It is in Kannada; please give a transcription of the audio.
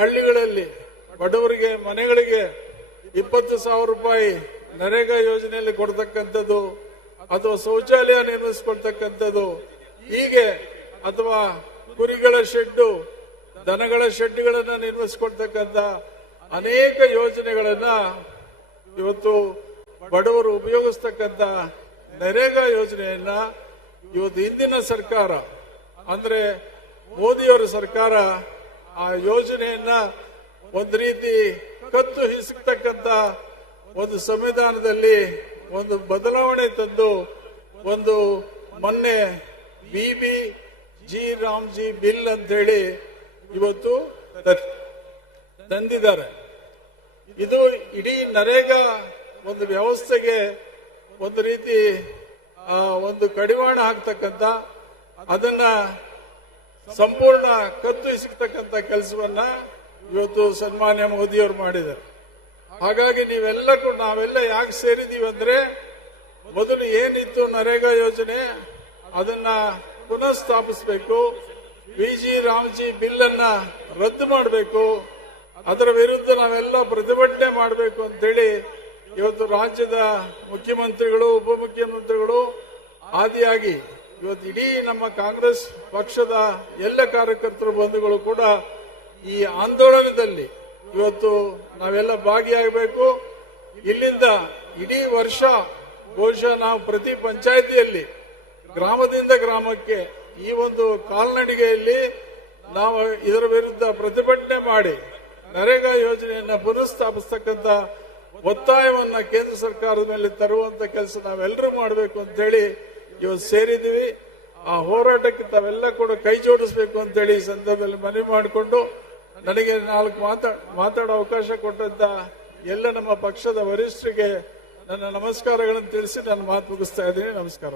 ಹಳ್ಳಿಗಳಲ್ಲಿ ಬಡವರಿಗೆ ಮನೆಗಳಿಗೆ 20,000 ರೂಪಾಯಿ ನರೇಗಾ ಯೋಜನೆಯಲ್ಲಿ ಕೊಡ್ತಕ್ಕಂಥದ್ದು, ಅಥವಾ ಶೌಚಾಲಯ ನಿರ್ಮಿಸಿಕೊಳ್ತಕ್ಕಂಥದ್ದು, ಹೀಗೆ ಅಥವಾ ಕುರಿಗಳ ಶೆಡ್ಡು, ದನಗಳ ಶೆಡ್ಗಳನ್ನ ನಿರ್ಮಿಸಿಕೊಳ್ತಕ್ಕಂಥ ಅನೇಕ ಯೋಜನೆಗಳನ್ನ ಇವತ್ತು ಬಡವರು ಉಪಯೋಗಿಸ್ತಕ್ಕಂಥ ನರೇಗಾ ಯೋಜನೆಯನ್ನ ಇವತ್ತು ಹಿಂದಿನ ಸರ್ಕಾರ ಅಂದ್ರೆ ಮೋದಿಯವರ ಸರ್ಕಾರ ಆ ಯೋಜನೆಯನ್ನ ಒಂದು ರೀತಿ ಕತ್ತು ಹಿಸುಕ್ತಕ್ಕಂಥ ಒಂದು ಸಂವಿಧಾನದಲ್ಲಿ ಒಂದು ಬದಲಾವಣೆ ತಂದು ಒಂದು ಮೊನ್ನೆ BBG ರಾಮ್ಜಿ ಬಿಲ್ ಅಂತ ಹೇಳಿ ಇವತ್ತು ತಂದಿದ್ದಾರೆ. ಇದು ಇಡೀ ನರೇಗಾ ಒಂದು ವ್ಯವಸ್ಥೆಗೆ ಒಂದು ರೀತಿ ಒಂದು ಕಡಿವಾಣ ಹಾಕ್ತಕ್ಕಂಥ, ಅದನ್ನ ಸಂಪೂರ್ಣ ಕತ್ತು ಹಿಸುಕ್ತಕ್ಕಂಥ ಕೆಲಸವನ್ನ ಇವತ್ತು ಸನ್ಮಾನ್ಯ ಮೋದಿಯವರು ಮಾಡಿದ್ದಾರೆ. ಹಾಗಾಗಿ ನಾವೆಲ್ಲ ಯಾಕೆ ಸೇರಿದೀವಿ ಅಂದ್ರೆ, ಮೊದಲು ಏನಿತ್ತು ನರೇಗಾ ಯೋಜನೆ ಅದನ್ನ ಪುನಃ ಸ್ಥಾಪಿಸಬೇಕು, BG ರಾಮ್ಜಿ ಬಿಲ್ ಅನ್ನ ರದ್ದು ಮಾಡಬೇಕು, ಅದರ ವಿರುದ್ಧ ನಾವೆಲ್ಲ ಪ್ರತಿಭಟನೆ ಮಾಡಬೇಕು ಅಂತೇಳಿ ಇವತ್ತು ರಾಜ್ಯದ ಮುಖ್ಯಮಂತ್ರಿಗಳು, ಉಪಮುಖ್ಯಮಂತ್ರಿಗಳು ಆದಿಯಾಗಿ ಇವತ್ತು ಇಡೀ ನಮ್ಮ ಕಾಂಗ್ರೆಸ್ ಪಕ್ಷದ ಎಲ್ಲ ಕಾರ್ಯಕರ್ತರು ಬಂಧುಗಳು ಕೂಡ ಈ ಆಂದೋಲನದಲ್ಲಿ ಇವತ್ತು ನಾವೆಲ್ಲ ಭಾಗಿಯಾಗಬೇಕು. ಇಲ್ಲಿಂದ ಇಡೀ ವರ್ಷ ಬಹುಶಃ ನಾವು ಪ್ರತಿ ಪಂಚಾಯಿತಿಯಲ್ಲಿ ಗ್ರಾಮದಿಂದ ಗ್ರಾಮಕ್ಕೆ ಈ ಒಂದು ಕಾಲ್ನಡಿಗೆಯಲ್ಲಿ ನಾವು ಇದರ ವಿರುದ್ಧ ಪ್ರತಿಭಟನೆ ಮಾಡಿ ನರೇಗಾ ಯೋಜನೆಯನ್ನ ಪುನಃಸ್ಥಾಪಿಸ್ತಕ್ಕಂಥ ಒತ್ತಾಯವನ್ನ ಕೇಂದ್ರ ಸರ್ಕಾರದ ಮೇಲೆ ತರುವಂತ ಕೆಲಸ ನಾವೆಲ್ಲರೂ ಮಾಡಬೇಕು ಅಂತ ಹೇಳಿ ಇವತ್ತು ಸೇರಿದ್ದೀವಿ. ಆ ಹೋರಾಟಕ್ಕೆ ತಾವೆಲ್ಲ ಕೂಡ ಕೈ ಜೋಡಿಸಬೇಕು ಅಂತ ಹೇಳಿ ಈ ಸಂದರ್ಭದಲ್ಲಿ ಮನವಿ ಮಾಡಿಕೊಂಡು, ನನಗೆ 4 ಮಾತಾಡೋ ಅವಕಾಶ ಕೊಟ್ಟಂತ ಎಲ್ಲ ನಮ್ಮ ಪಕ್ಷದ ವರಿಷ್ಠರಿಗೆ ನನ್ನ ನಮಸ್ಕಾರಗಳನ್ನು ತಿಳಿಸಿ ನಾನು ಮಾತು ಮುಗಿಸ್ತಾ ಇದ್ದೀನಿ. ನಮಸ್ಕಾರ.